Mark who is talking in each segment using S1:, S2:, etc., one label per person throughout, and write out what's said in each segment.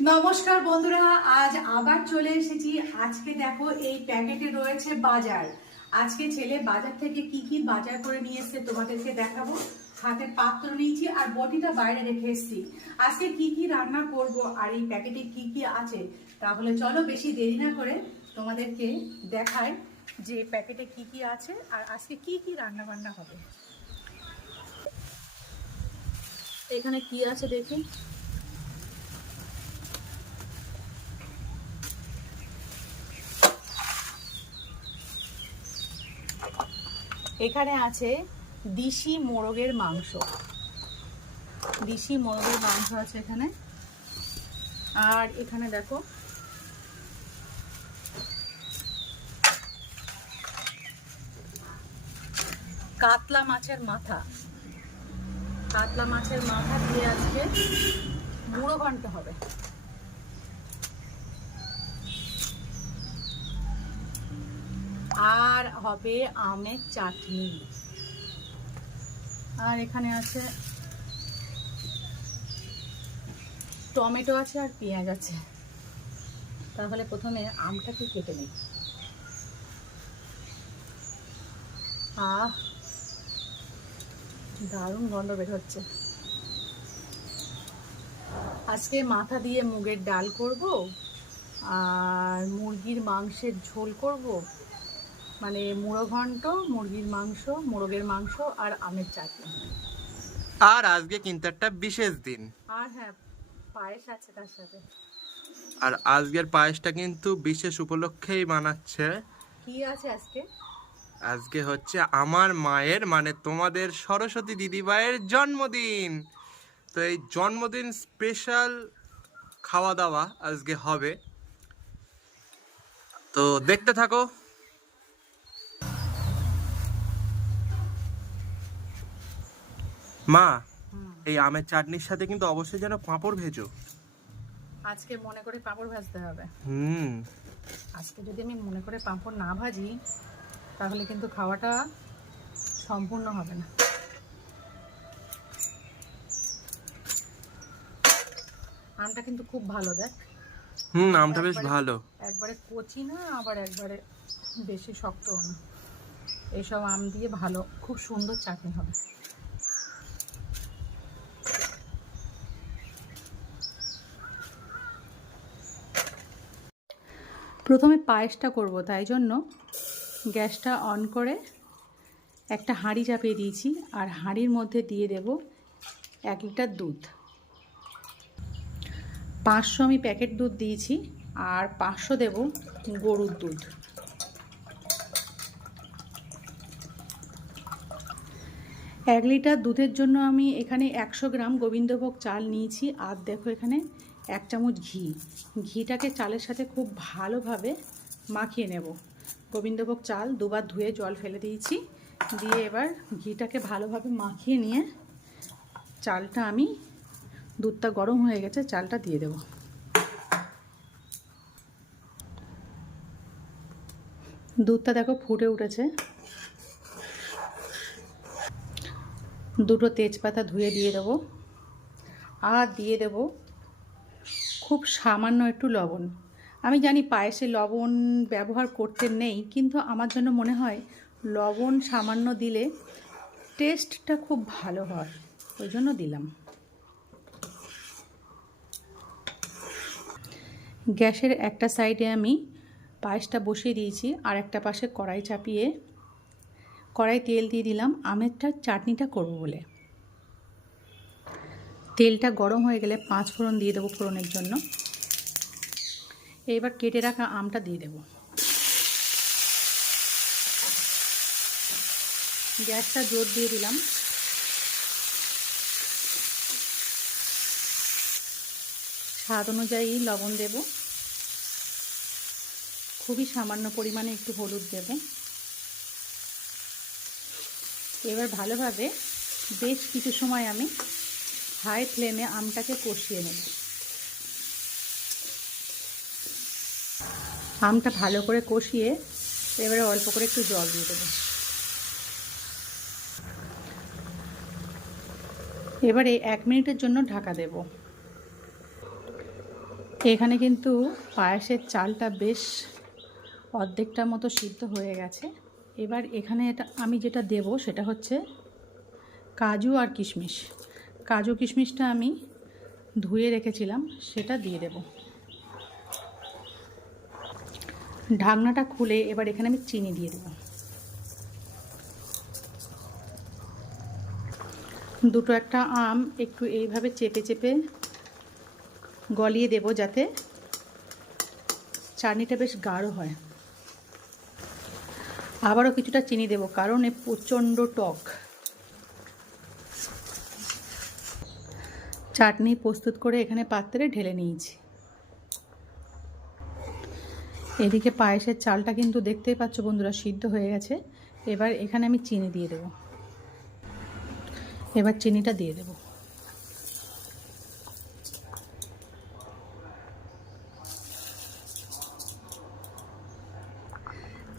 S1: নমস্কার বন্ধুরা, আজ আবার চলে এসেছি। আজকে দেখো এই প্যাকেটে রয়েছে বাজার। আজকে ছেলে বাজার থেকে কি কি বাজার করে নিয়ে এসছে তোমাদেরকে দেখাবো। হাতে পাত্র নিয়েছি আর বটিটা বাইরে রেখে এসেছি। আজকে কি কি রান্না করব আর এই প্যাকেটে কি কি আছে, তাহলে চলো বেশি দেরি না করে তোমাদেরকে দেখাই যে প্যাকেটে কি কি আছে আর আজকে কি কি রান্না বান্না হবে। এখানে কি আছে দেখি। এখানে আছে দিশি মোরগের মাংস। দিশি মোরগের মাংস আছে এখানে। আর এখানে দেখো, কাতলা মাছের মাথা। কাতলা মাছের মাথা দিয়ে আজকে মুড়ো ঘন্ট হবে আর হবে আমের চাটনি। আর এখানে আছে টমেটো আছে আর পেঁয়াজ আছে। তাহলে প্রথমে আমটাকে কেটে নিই। দারুণ গন্ধ বের হচ্ছে। আজকে মাথা দিয়ে মুগের ডাল করব আর মুরগির মাংসের ঝোল করব। মানে মুড়ো ঘন্ট মুরগির মাংস মোরগের মাংস আর আমের চাটনি।
S2: আর আজকে কিন্তু একটা বিশেষ দিন।
S1: আর হ্যাঁ পায়েস আছে তার সাথে।
S2: আর আজকের পায়েসটা কিন্তু বিশেষ উপলক্ষেই বানাচ্ছে।
S1: কি আছে আজকে?
S2: আজকে হচ্ছে আমার মায়ের মানে তোমাদের সরস্বতী দিদিভাইয়ের জন্মদিন। তো এই জন্মদিন স্পেশাল খাওয়া দাওয়া আজকে হবে। তো দেখতে থাকো। মা এই আমের চাটনির সাথে কিন্তু অবশ্যই যেন পাঁপড় ভেজো।
S1: আজকে মনে করে পাঁপড় ভাজতে হবে।
S2: হুম।
S1: আজকে যদি আমি মনে করে পাঁপড় না ভাজি তাহলে কিন্তু খাওয়াটা সম্পূর্ণ হবে না। আমটা কিন্তু খুব ভালো দেখ।
S2: হুম আমটা বেশ ভালো।
S1: একবারে কচি না আবার একবারে বেশি শক্তও না। এইসব আম দিয়ে ভালো খুব সুন্দর চাটনি হবে। প্রথমে পায়েসটা করব, তাই জন্য গ্যাসটা অন করে একটা হাঁড়ি চাপিয়ে দিয়েছি আর হাঁড়ির মধ্যে দিয়ে দেব এক লিটার দুধ। পাঁচশো আমি প্যাকেট দুধ দিয়েছি আর পাঁচশো দেব গরুর দুধ। এক লিটার দুধের জন্য আমি এখানে একশো গ্রাম গোবিন্দভোগ চাল নিয়েছি। আর দেখো এখানে এক চামচ ঘি। ঘিটাকে চালের সাথে খুব ভালোভাবে মাখিয়ে নেব। গোবিন্দভোগ চাল দুবার ধুয়ে জল ফেলে দিয়েছি। দিয়ে এবার ঘিটাকে ভালোভাবে মাখিয়ে নিয়ে চালটা আমি, দুধটা গরম হয়ে গেছে, চালটা দিয়ে দেব। দুধটা দেখো ফুটে উঠেছে। দুটো তেজপাতা ধুয়ে দিয়ে দেবো। আর দিয়ে দেব খুব সামান্য একটু লবণ। আমি জানি পায়েসে লবণ ব্যবহার করতে নেই, কিন্তু আমার জন্য মনে হয় লবণ সামান্য দিলে টেস্টটা খুব ভালো হয়। ওই জন্য দিলাম। গ্যাসের একটা সাইডে আমি পায়েসটা বসিয়ে দিয়েছি, আর একটা পাশে কড়াই চাপিয়ে কড়াই তেল দিয়ে দিলাম। আমেরটার চাটনিটা করব বলে। তেলটা গরম হয়ে গেলে পাঁচ ফোড়ন দিয়ে দেবো ফোড়নের জন্য। এবার কেটে রাখা আমটা দিয়ে দেব। গ্যাসটা জোর দিয়ে দিলাম। স্বাদ অনুযায়ী লবণ দেব। খুবই সামান্য পরিমাণে একটু হলুদ দেব। এবার ভালোভাবে বেশ কিছু সময় আমি হাই ফ্লেমে আমটাকে কষিয়ে নেব। আমটা ভালো করে কষিয়ে এবারে অল্প করে একটু জল দিয়ে দেবো। এবারে এক মিনিটের জন্য ঢাকা দেব। এখানে কিন্তু পায়েসের চালটা বেশ অর্ধেকটা মতো সিদ্ধ হয়ে গেছে। এবার এখানে এটা আমি যেটা দেব সেটা হচ্ছে কাজু আর কিশমিশ। কাজু কিশমিশটা আমি ধুয়ে রেখেছিলাম, সেটা দিয়ে দেব। ঢাকনাটা খুলে এবার এখানে আমি চিনি দিয়ে দেব। দুটো একটা আম একটু এইভাবে চেপে চেপে গলিয়ে দেব যাতে চাটনিটা বেশ গাঢ় হয়। আবারও কিছুটা চিনি দেব, কারণ এ প্রচণ্ড টক। চাটনি প্রস্তুত করে এখানে পাত্রে ঢেলে নিয়েছি। এদিকে পায়েসের চালটা কিন্তু দেখতেই পাচ্ছ বন্ধুরা, সিদ্ধ হয়ে গেছে। এবার এখানে আমি চিনি দিয়ে দেব। এবার চিনিটা দিয়ে দেব।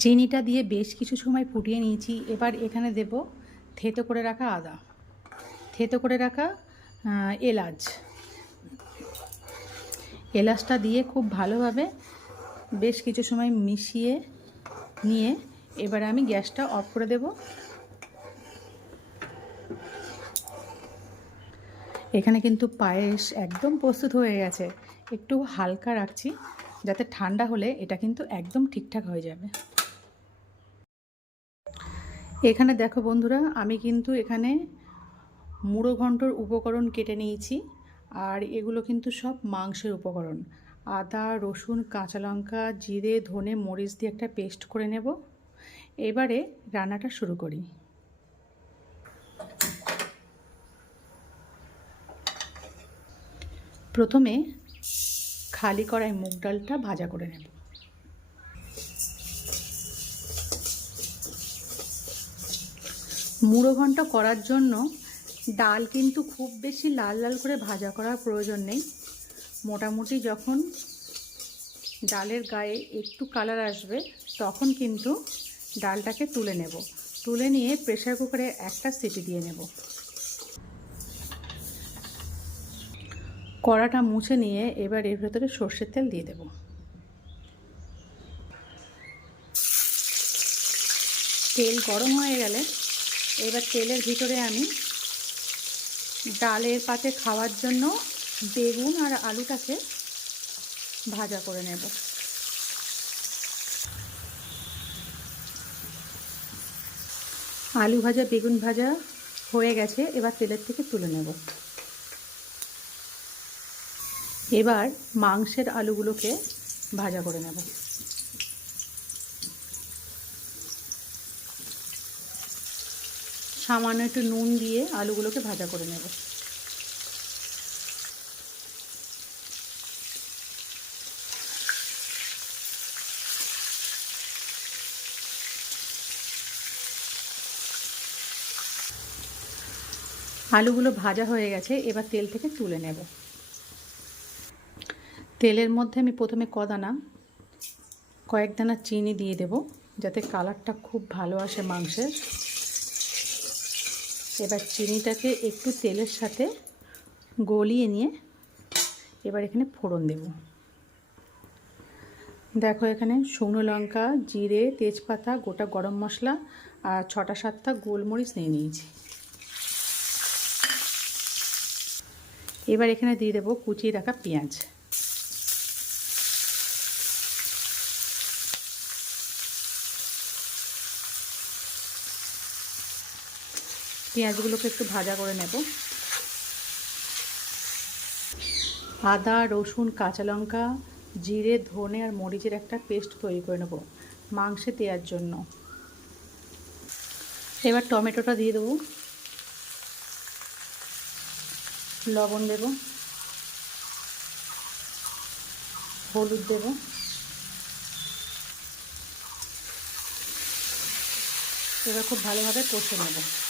S1: চিনিটা দিয়ে বেশ কিছু সময় ফুটিয়ে নিয়েছি। এবার এখানে দেব থেতো করে রাখা আদা। থেতো করে রাখা এলাচ। এলাচটা দিয়ে খুব ভালোভাবে বেশ কিছু সময় মিশিয়ে নিয়ে এবারে আমি গ্যাসটা অফ করে দেব। এখানে কিন্তু পায়েস একদম প্রস্তুত হয়ে গেছে। একটু হালকা রাখছি, যাতে ঠান্ডা হলে এটা কিন্তু একদম ঠিকঠাক হয়ে যাবে। এখানে দেখো বন্ধুরা, আমি কিন্তু এখানে মুড়ো ঘন্টর উপকরণ কেটে নিয়েছি, আর এগুলো কিন্তু সব মাংসের উপকরণ। আদা, রসুন, কাঁচা লঙ্কা, জিরে, ধনে, মরিচ দিয়ে একটা পেস্ট করে নেব। এবারে রান্নাটা শুরু করি। প্রথমে খালি কড়াই মুগ ডালটা ভাজা করে নেব। মুড়ো ঘন্ট করার জন্য ডাল কিন্তু খুব বেশি লাল লাল করে ভাজা করার প্রয়োজন নেই। মোটামুটি যখন ডালের গায়ে একটু কালার আসবে, তখন কিন্তু ডালটাকে তুলে নেব। তুলে নিয়ে প্রেসার কুকারে একটা সিটি দিয়ে নেব। কড়াটা মুছে নিয়ে এবার এর ভেতরে সর্ষের তেল দিয়ে দেব। তেল গরম হয়ে গেলে এবার তেলের ভিতরে আমি ডালের পাতে খাওয়ার জন্য বেগুন আর আলুটাকে ভাজা করে নেব। আলু ভাজা, বেগুন ভাজা হয়ে গেছে, এবার তেলের থেকে তুলে নেব। এবার মাংসের আলুগুলোকে ভাজা করে নেব। সামান্য একটু নুন দিয়ে আলুগুলোকে ভাজা করে নেব। আলুগুলো ভাজা হয়ে গেছে, এবার তেল থেকে তুলে নেব। তেলের মধ্যে আমি প্রথমে কদানা, কয়েক দানা চিনি দিয়ে দেব, যাতে কালারটা খুব ভালো আসে মাংসের। এবার চিনিটাকে একটু তেলের সাথে গলিয়ে নিয়ে এবার এখানে ফোড়ন দেব। দেখো এখানে শুকনো লঙ্কা, জিরে, তেজপাতা, গোটা গরম মশলা আর ছটা সাতটা গোলমরিচ নিয়ে নিয়েছি। এবার এখানে দিয়ে দেবো কুচিয়ে রাখা পেঁয়াজ। পেঁয়াজগুলোকে একটু ভাজা করে নেব। আদা, রসুন, কাঁচা লঙ্কা, জিরে, ধনে আর মরিচের একটা পেস্ট তৈরি করে নেব মাংসে দেওয়ার জন্য। এবার টমেটোটা দিয়ে দেবো। লবণ দেব। হলুদ দেব। এবার খুব ভালোভাবে কষে নেব।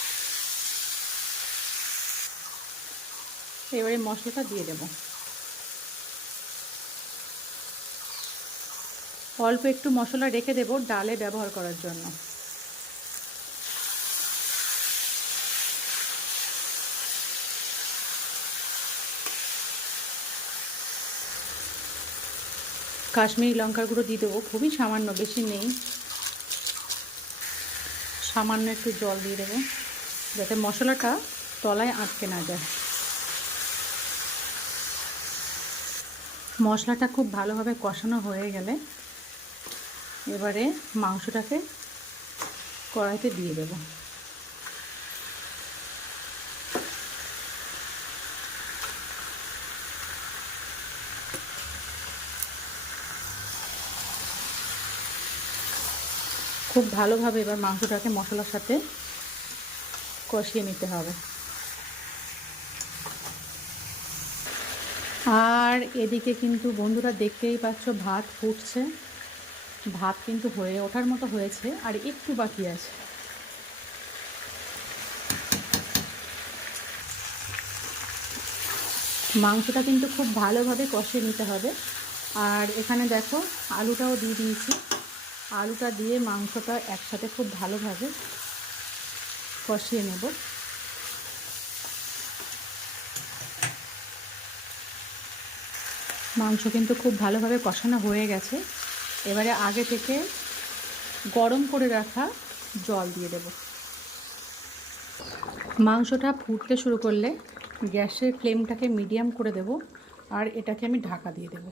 S1: এবারে মশলাটা দিয়ে দেব। অল্প একটু মশলা রেখে দেব ডালে ব্যবহার করার জন্য। কাশ্মীরি লঙ্কার গুঁড়ো দিয়ে দেবো, খুবই সামান্য, বেশি নেই। সামান্য একটু জল দিয়ে দেবো, যাতে মশলাটা তলায় আটকে না যায়। মশলাটা খুব ভালোভাবে কষানো হয়ে গেলে এবারে মাংসটাকে কড়াইতে দিয়ে দেব। খুব ভালোভাবে এবার মাংসটাকে মশলার সাথে কষিয়ে নিতে হবে। আর এদিকে কিন্তু বন্ধুরা দেখতেই পাচ্ছ, ভাত ফুটছে। ভাত কিন্তু হয়ে ওঠার মতো হয়েছে, আর একটু বাকি আছে। মাংসটা কিন্তু খুব ভালোভাবে কষিয়ে নিতে হবে। আর এখানে দেখো, আলুটাও দিয়ে দিয়েছি। আলুটা দিয়ে মাংসটা একসাথে খুব ভালোভাবে কষিয়ে নেব। মাংস কিন্তু খুব ভালোভাবে কষানো হয়ে গেছে। এবারে আগে থেকে গরম করে রাখা জল দিয়ে দেব। মাংসটা ফুটতে শুরু করলে গ্যাসের ফ্লেমটাকে মিডিয়াম করে দেব আর এটাকে আমি ঢাকা দিয়ে দেব।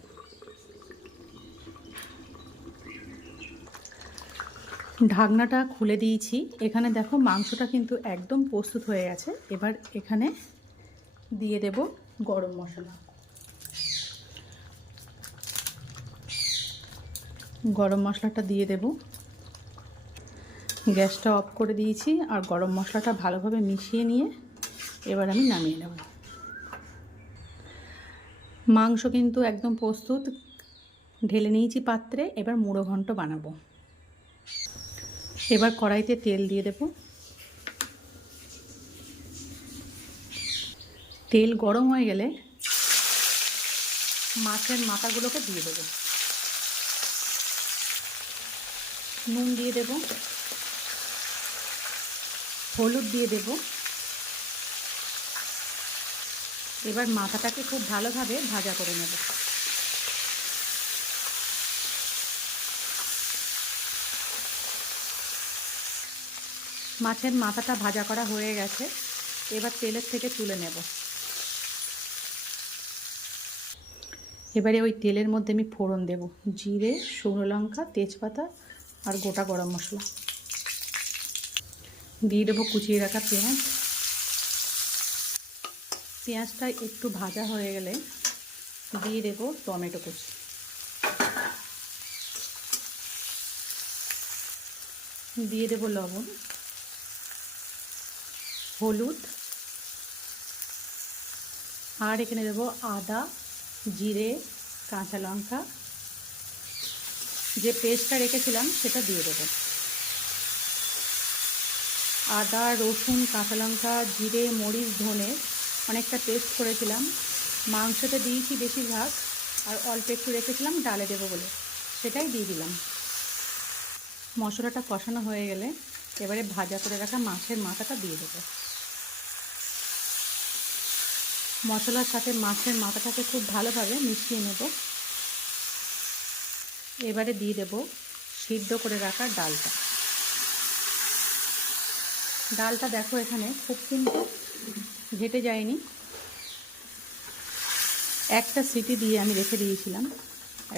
S1: ঢাকনাটা খুলে দিয়েছি। এখানে দেখো মাংসটা কিন্তু একদম প্রস্তুত হয়ে গেছে। এবার এখানে দিয়ে দেব গরম মশলা। গরম মশলাটা দিয়ে দেব। গ্যাসটা অফ করে দিয়েছি আর গরম মশলাটা ভালোভাবে মিশিয়ে নিয়ে এবার আমি নামিয়ে নেব। মাংস কিন্তু একদম প্রস্তুত। ঢেলে নিয়েছি পাত্রে, এবার মুড়ো ঘন্ট বানাবো। এবার কড়াইতে তেল দিয়ে দেব। তেল গরম হয়ে গেলে মাছের মাথাগুলোকে দিয়ে দেবো। নুন দিয়ে দেব। হলুদ দিয়ে দেব। এবার মাথাটাকে খুব ভালোভাবে ভাজা করে নেব। মাছের মাথাটা ভাজা করা হয়ে গেছে। এবার তেলের থেকে তুলে নেব। এবারে ওই তেলের মধ্যে আমি ফোড়ন দেব। জিরে, শুকনো লঙ্কা, তেজপাতা আর গোটা গরম মশলা। দিয়ে দেবো কুচিয়ে রাখা পেঁয়াজ। পেঁয়াজটা একটু ভাজা হয়ে গেলে দিয়ে দেবো টমেটো কুচি। দিয়ে দেবো লবণ, হলুদ, আর এখানে দেবো আদা, জিরে, কাঁচা লঙ্কা যে পেস্টটা রেখেছিলাম, সেটা দিয়ে দেবো। আদা, রসুন, কাঁচা লঙ্কা, জিরে, মরিচ, ধনে অনেকটা পেস্ট করেছিলাম। মাংসতে দিয়েছি বেশিরভাগ, আর অল্প একটু রেখেছিলাম, ডালে দেবো বলে। সেটাই দিয়ে দিলাম। মশলাটা কষানো হয়ে গেলে এবারে ভাজা করে রাখা মাছের মাথাটা দিয়ে দেবো। মশলার সাথে মাছের মাথাটাকে খুব ভালোভাবে মিশিয়ে নেব। এবারে দিয়ে দেব সিদ্ধ করে রাখা ডালটা। ডালটা দেখো এখানে খুব কিন্তু ঘেটে যায়নি। একটা সিটি দিয়ে আমি রেখে দিয়েছিলাম।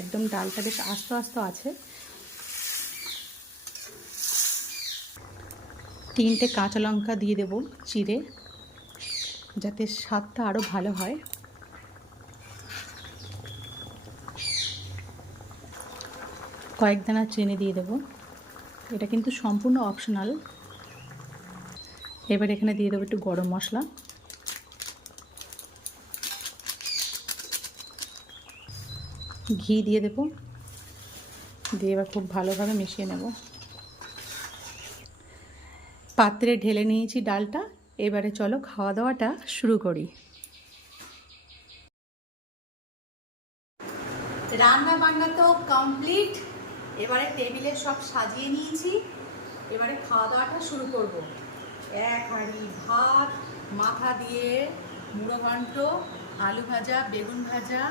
S1: একদম ডালটা বেশ আস্ত আস্ত আছে। তিনটে কাঁচা লঙ্কা দিয়ে দেব চিড়ে, যাতে স্বাদটা আরও ভালো হয়। কয়েক দানা চিনি দিয়ে দেবো। এটা কিন্তু সম্পূর্ণ অপশনাল এবার এখানে দিয়ে দেবো একটু গরম মশলা। ঘি দিয়ে দেবো। দিয়ে এবার খুব ভালোভাবে মিশিয়ে নেব। পাত্রে ঢেলে নিয়েছি ডালটা। এবারে চলো খাওয়া দাওয়াটা শুরু করি।
S3: রান্না বান্না তো কমপ্লিট এবারে টেবিলে সব সাজিয়ে নিয়েছি। এবারে খাওয়া দাওয়াটা শুরু করব। এক হাঁড়ি ভাত, মাথা দিয়ে মুড়ো ঘন্ট,
S1: আলু ভাজা, বেগুন ভাজা,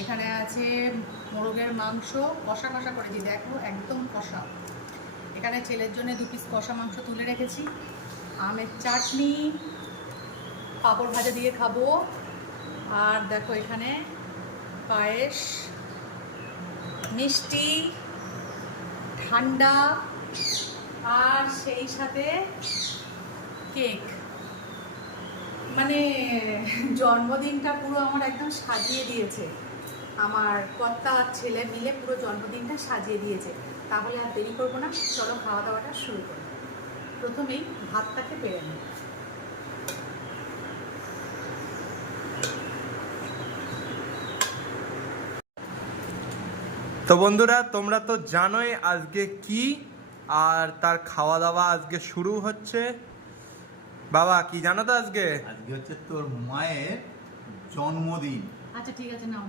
S1: এখানে আছে মোরগের মাংস, কষা কষা করেছি, দেখো একদম কষা। এখানে ছেলের জন্য দু পিস কষা মাংস তুলে রেখেছি। আমের চাটনি, পাঁপড় ভাজা দিয়ে খাব। আর দেখো এখানে পায়েস, মিষ্টি ঠান্ডা, আর সেই সাথে কেক। মানে জন্মদিনটা পুরো আমার একদম সাজিয়ে দিয়েছে। আমার কর্তা আর ছেলে মিলে পুরো জন্মদিনটা সাজিয়ে দিয়েছে। তাহলে আর দেরি করব না, চলো খাওয়া দাওয়াটা শুরু করি। প্রথমেই ভাতটাকে পেরে নিই
S2: তো বন্ধুরা তোমরা তো জানোই আজকে কি আর তার খাওয়া দাওয়া আজকে শুরু হচ্ছে। বাবা কি জানো তো আজকে?
S4: আজকে হচ্ছে তোর মায়ের জন্মদিন।
S1: আচ্ছা ঠিক আছে নাও।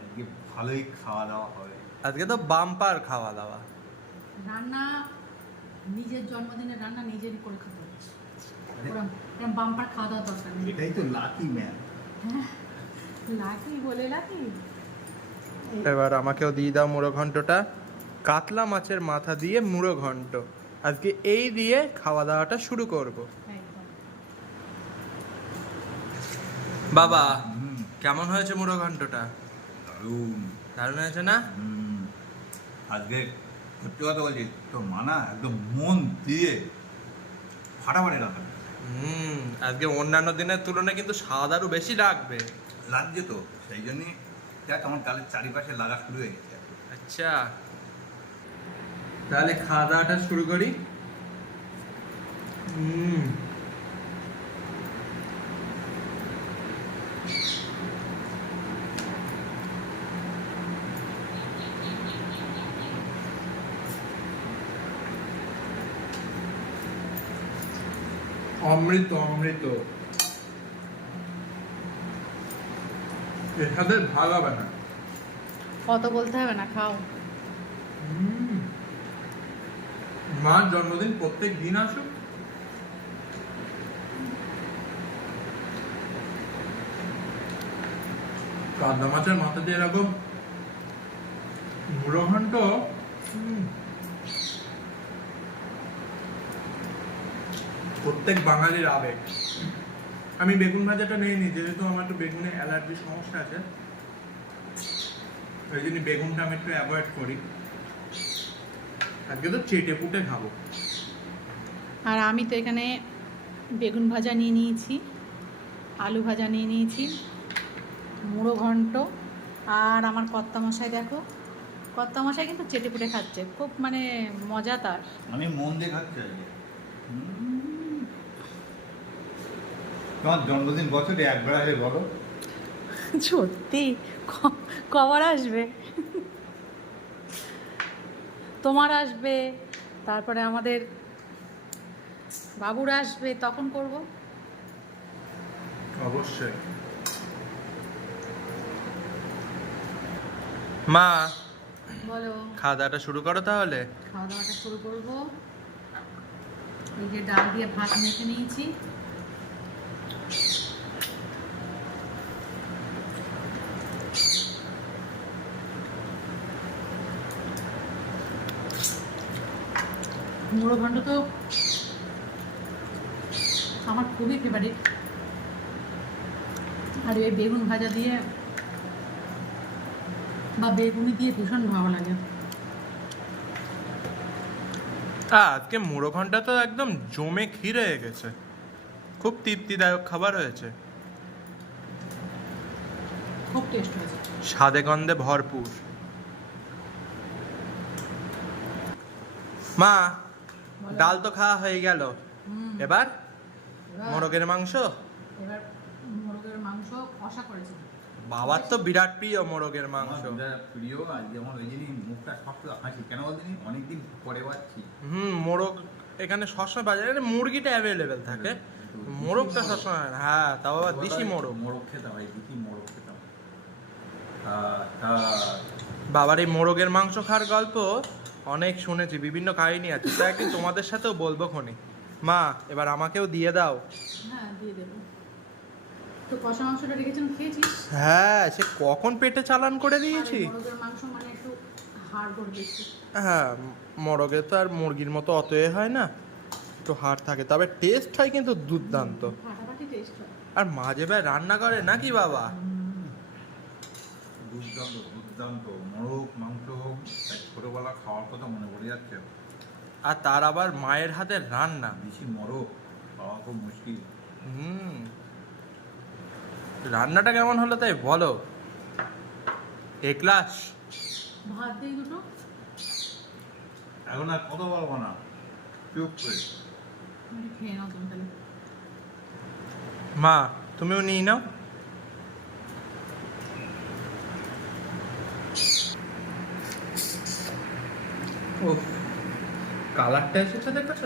S4: আজকে ভালোই খাওয়া দাওয়া হবে।
S2: আজকে তো বাম্পার খাওয়া দাওয়া
S1: রান্না নিজের জন্মদিনে রান্না নিজেরই করে খেতে হবে বাম্পার খাওয়া দাওয়া দরকার নেই।
S4: এটাই তো লাকি ম্যান
S1: লাকি বলে লাকি
S2: এবার আমাকেও দিয়ে দাও মুড়ো ঘন্টটা। কাতলা মাছের মাথা দিয়ে মুড়ো ঘন্ট। আজকে এই দিয়ে খাওয়া দাওয়াটা শুরু করব। বাবা কেমন হয়েছে মুড়ো ঘন্টটা?
S4: দারুণ।
S2: হয়েছে না?
S4: আজকে সত্যি কথা বলছি তোর মানা একদম মন দিয়ে ফাটাফাটি করেছে।
S2: হুম আজকে অন্যান্য দিনের তুলনায় কিন্তু স্বাদ আরও বেশি লাগবে।
S4: লাগছে তো সেই জন্যই দেখ আমার গালের চারিপাশে লাগা শুরু হয়ে গেছে।
S2: আচ্ছা। তাহলে খাওয়া দাওয়াটা শুরু করি। হুম অমৃত অমৃত। এর ভাগ হবে না।
S1: কত বলতে হবে না খাও।
S2: মার জন্মদিন প্রত্যেক দিন আসুক। কাদা মাছের মাথা দিয়ে এরকম মুড়ো ঘন্ট। প্রত্যেক বাঙালির আবেগ। আমি বেগুন ভাজাটা নিয়ে নিই যেহেতু আমার একটু বেগুনে অ্যালার্জির সমস্যা আছে। ওই জন্য বেগুনটা আমি একটু অ্যাভয়েড করি। আজকে তো চেটে পুটে খাব।
S1: আর আমি তো এখানে বেগুন ভাজা নিয়ে নিয়েছি আলু ভাজা নিয়ে নিয়েছি মুড়ো ঘন্ট আর আমার কর্তা মশাই দেখো কর্তা মশাই কিন্তু চেটে পুটে খাচ্ছে খুব মানে মজা তার
S4: আমি মন দিয়ে খাচ্ছি। তোমার জন্মদিন বছরে একবার আসে বলো।
S1: সত্যি? কবার আসবে? তোমার আসবে তারপরে আমাদের বাবুর আসবে তখন করব।
S2: অবশ্যই। মা
S1: বলো।
S2: খাওয়া দাওয়াটা শুরু করো তাহলে।
S1: খাওয়া দাওয়াটা শুরু করব। এই যে ডাল দিয়ে ভাত মেখে নিয়েছি। মুড়ো ঘন্ট তো আমার খুবই ফেভারিট আর এই বেগুন ভাজা দিয়ে বা বেগুনি দিয়ে ভীষণ ভালো লাগে।
S2: আজকে মুড়ো ঘণ্টা তো একদম জমে ক্ষীর গেছে। খুব তৃপ্তিদায়ক খাবার হয়েছে।
S1: খুব টেস্ট হয়েছে।
S2: স্বাদে গন্ধে ভরপুর। মা ডাল তো খাওয়া হয়ে গেল। এবার মোরগের মাংস?
S1: এবার মোরগের মাংস কষা করেছি।
S2: বাবার তো বিরাট প্রিয় মোরগের মাংস।
S4: প্রিয় আর যেমন ওই জন্যই মুখটা শক্ত হাসি। কেন বলতে অনেকদিন পরে পাচ্ছি।
S2: হুম মোরগ এখানে সবসময় বাজারে মুরগিটা অ্যাভেলেবেল থাকে। মোরগটা সবসময় হ্যাঁ তাও আবার দেশি মোরগ।
S4: মোরগ খেতাম এই দেশি মোরগ খেতাম।
S2: বাবার এই মোরগের মাংস খাওয়ার গল্প অনেক শুনেছি বিভিন্ন কাহিনী আছে। তা একদিন তোমাদের সাথেও বলব খনি। মা এবার আমাকেও দিয়ে দাও।
S1: হ্যাঁ দিয়ে দেবো। তো কষা মাংসটা রেখেছেন খেয়েছিস?
S2: হ্যাঁ সে কখন পেটে চালান করে দিয়েছি?
S1: আর মোরগের মাংস মানে একটু হাড় করে
S2: হ্যাঁ মরগে তো আর মুরগির মতো অত এ হয় না। একটু হাড় থাকে তবে টেস্ট হয় কিন্তু দুর্দান্ত। আর মাঝে ভাই রান্না করে নাকি বাবা?
S4: দুর্দান্ত দুর্দান্ত। মোরগ মাংস এক ছোটোবেলা খাওয়ার কথা মনে পড়ে যাচ্ছে।
S2: আর তার আবার মায়ের হাতের রান্না।
S4: বেশি মোরগ খাওয়া খুব মুশকিল।
S2: হুম। রান্নাটা কেমন হলো তাই বলো? এ ক্লাস
S1: ভাত দিই দুটো?
S4: এখন আর কত বলব না। চুপ করে।
S2: মা তুমিও নিয়ে নাও। ও কালারটা এসেছে দেখেছ?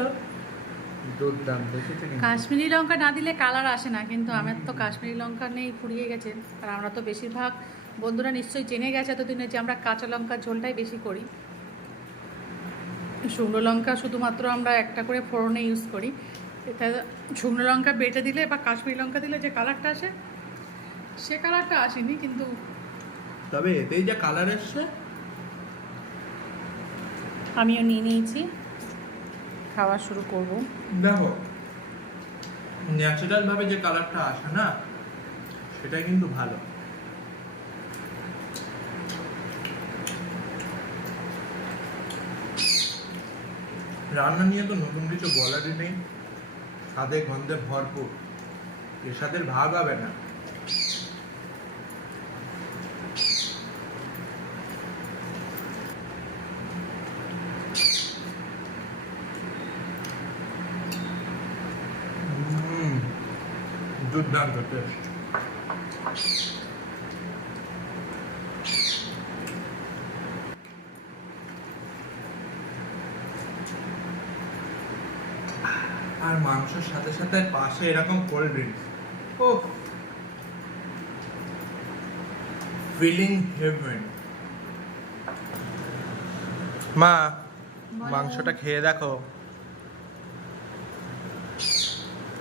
S2: দুর্দান্ত এসেছে
S1: কাশ্মীরি লঙ্কা না দিলে কালার আসে না কিন্তু আমার তো কাশ্মীরি লঙ্কা নেই ফুরিয়ে গেছে। আর আমরা তো বেশিরভাগ বন্ধুরা নিশ্চয়ই জেনে গেছে এতদিনে যে আমরা কাঁচা লঙ্কার ঝোলটাই বেশি করি। শুকনো লঙ্কা শুধুমাত্র আমরা একটা করে ফোড়নে ইউজ করি। এটা শুকনো লঙ্কা বেটে দিলে বা কাশ্মীরি লঙ্কা দিলে যে কালারটা আসে সে কালারটা আসেনি কিন্তু
S2: তবে এতেই যে কালার এসছে?
S1: আমিও নিয়ে নিয়েছি। খাওয়া শুরু করব।
S2: দেখো ন্যাচারাল ভাবে যে কালারটা আসে না সেটাই কিন্তু ভালো। রান্না নিয়ে তো নতুন কিছু বলারই নেই। স্বাদে গন্ধে ভরপুর। এর স্বাদের ভাগ হবে না। দুর্দান্ত টেস্ট আর মাংসের সাথে সাথে পাশে এরকম কোল্ড ড্রিঙ্কস ও ফিলিং হেভেন মা মাংসটা খেয়ে দেখো।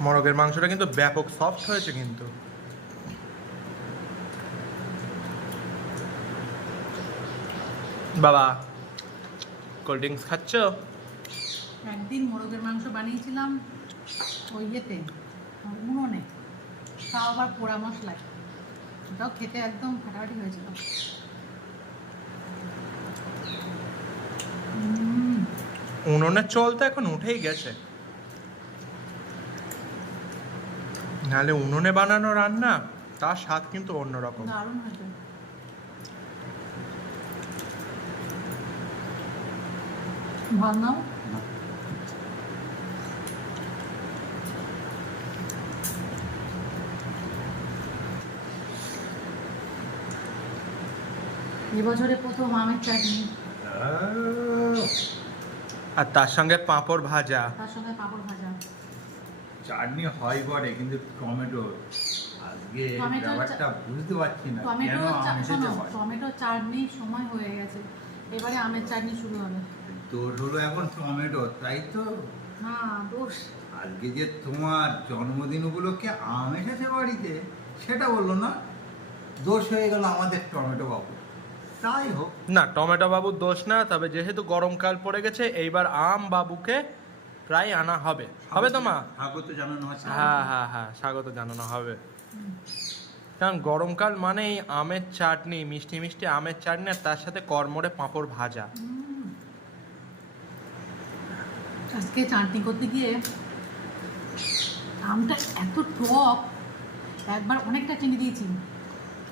S2: মোরগের মাংসটা কিন্তু ব্যাপক সফট হয়েছে কিন্তু। বাবা কোল্ড ড্রিঙ্কস খাচ্ছ?
S1: একদিন মোরগের মাংস বানিয়েছিলাম ওই ইয়েতে উনুনে। তাও আবার পোড়া মশলায়। ওটাও খেতে একদম ফাটাফাটি হয়েছিল।
S2: উনুনের চল তো এখন উঠেই গেছে। নাহলে উনুনে বানানো রান্না তার স্বাদ কিন্তু অন্যরকম।
S1: দারুণ হয়েছে। ভাত নাও এবছরে প্রথম আমের চাটনি।
S2: আর তার সঙ্গে পাঁপড় ভাজা।
S1: তার সঙ্গে পাঁপড় ভাজা।
S4: চাটনি হয় বটে কিন্তু টমেটো। আজকে ব্যাপারটা বুঝতে পারছি না।
S1: টমেটো
S4: হয়?
S1: টমেটো চাটনির সময় হয়ে গেছে। এবারে আমের চাটনি শুরু হবে।
S4: তোর হলো এখন টমেটো তাই তো?
S1: না দোষ।
S4: আজকে যে তোমার জন্মদিন উপলক্ষে আম এসেছে বাড়িতে সেটা বলল না? দোষ হয়ে গেল আমাদের টমেটো বাবু। তাই হোক।
S2: না টমেটো বাবুর দোষ না তবে যেহেতু গরমকাল পড়ে গেছে এইবার আম বাবুকে প্রায় আনা হবে। হবে তো মা?
S4: স্বাগত জানানো হচ্ছে।
S2: হ্যাঁ হ্যাঁ হ্যাঁ স্বাগত জানানো হবে। কারণ গরমকাল মানেই আমের চাটনি মিষ্টি মিষ্টি আমের চাটনি আর তার সাথে কর্মরে পাঁপড় ভাজা।
S1: আজকে চাটনি করতে গিয়ে আমটা এত টক একবার অনেকটা চিনি দিয়েছি।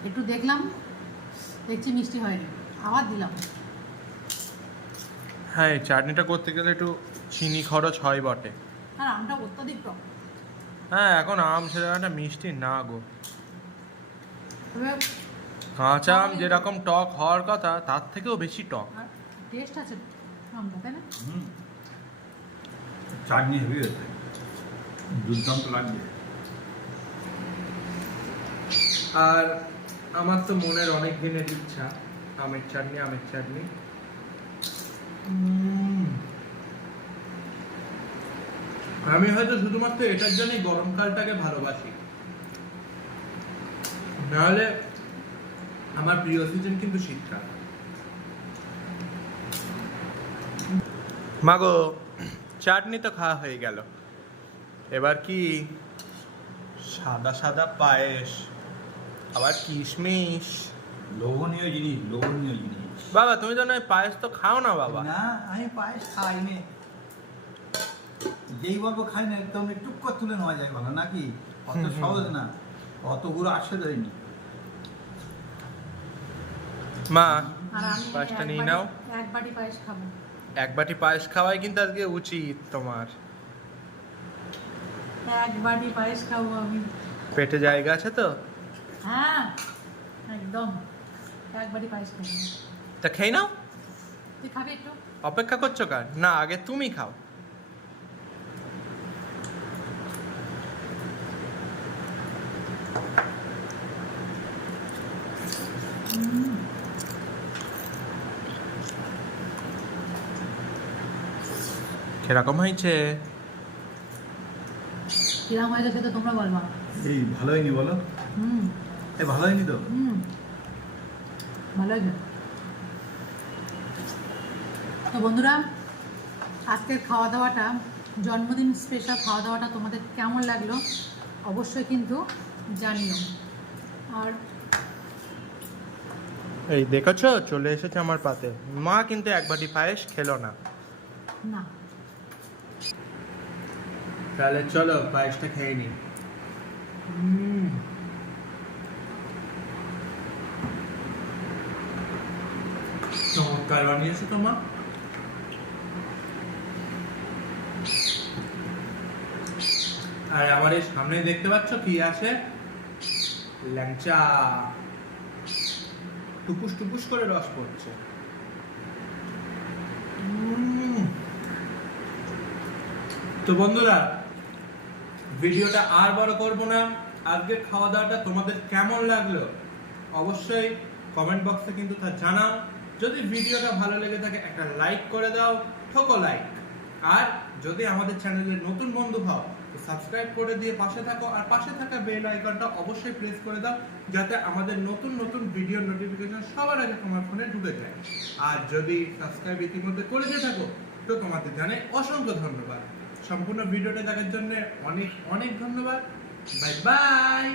S1: একটু দেখলাম দেখছি মিষ্টি হয়নি। আবার দিলাম।
S2: হ্যাঁ এই চাটনিটা করতে গেলে একটু চিনি খরচ হয় বটে।
S1: আর আমটা অত্যাধিক টক।
S2: হ্যাঁ এখন আম সেরকম মিষ্টি না গো। কাঁচা আম যেরকম টক হওয়ার কথা তার থেকেও বেশি টক।
S1: টেস্ট আছে আমটা তাই না?
S4: হুম। চাটনি হেভি হয়েছে। দুর্দান্ত লাগবে।
S2: আর আমার তো মনের অনেক দিনের ইচ্ছা আমের চাটনি আমের চাটনি। আমি হয়তো শুধুমাত্র এটার জন্যই গরমকালটাকে ভালোবাসি। নাহলে আমার প্রিয় সিজন কিন্তু শীতকাল। মাগো চাটনি তো খাওয়া হয়ে গেল। এবার কি সাদা সাদা পায়েস আবার কিশমিশ।
S4: লোভনীয় জিনিস লোভনীয় জিনিস।
S2: বাবা তুমি তো নয় পায়েস তো খাও না বাবা।
S4: না আমি পায়েস খাই নে। যেই বলব খাই না একদম একটু করে তুলে নেওয়া যায় ভালো নাকি? অত। সহজ না অতগুলো আসে দেয়নি
S2: মা পায়েসটা নিয়ে নাও।
S5: এক বাটি পায়েস খাব।
S2: এক বাটি পায়েস খাওয়াই কিন্তু আজকে উচিত তোমার।
S5: এক বাটি পায়েস খাব আমি।
S2: পেটে জায়গা আছে তো?
S5: হ্যাঁ একদম। পায়েস
S2: তা খেয়ে নাও।
S5: তুই খাবি একটু?
S2: অপেক্ষা করছ কার না আগে তুমি খাও। কীরকম হয়েছে?
S5: কীরকম হয়েছে সেটা তোমরা বলবা
S4: এই ভালো হয়নি বলো?
S5: হুম।
S4: এ ভালো হয়নি তো?
S5: ভালো হয়েছে তো বন্ধুরা আজকের খাওয়া দাওয়াটা জন্মদিন স্পেশাল খাওয়া দাওয়াটা তোমাদের কেমন লাগল অবশ্যই কিন্তু জানিও। আর
S2: এই দেখেছ? চলে এসেছে আমার পাতে। মা কিন্তু এক বাটি পায়েস খেলো না।
S5: না।
S2: তাহলে চলো পায়েসটা খেয়ে নি। চমৎকার বানিয়েছো তো মা? আর আমার এই সামনে দেখতে পাচ্ছ কি আছে? ল্যাংচা। টুপুস টুপুস করে রস পড়ছে। তো বন্ধুরা, ভিডিওটা আর বড় করব না। আজকে খাওয়া দাওয়াটা তোমাদের কেমন লাগল? অবশ্যই কমেন্ট বক্সে কিন্তু তা জানাও। যদি ভিডিওটা ভালো লেগে থাকে, একটা লাইক করে দাও, ঠোকো লাইক আর যদি আমাদের চ্যানেলের নতুন বন্ধু হও, তো সাবস্ক্রাইব করে দিয়ে পাশে থাকো, আর পাশে থাকা বেল আইকনটা অবশ্যই প্রেস করে দাও, যাতে আমাদের নতুন নতুন ভিডিও নোটিফিকেশন সবার আগে তোমার ফোনে ঢুকে যায়। আর যদি সাবস্ক্রাইব ইতিমধ্যে করে দিয়ে থাকো, তো তোমাদের জানে অসংখ্য ধন্যবাদ। সম্পূর্ণ ভিডিওটা দেখার জন্য অনেক অনেক ধন্যবাদ। Bye bye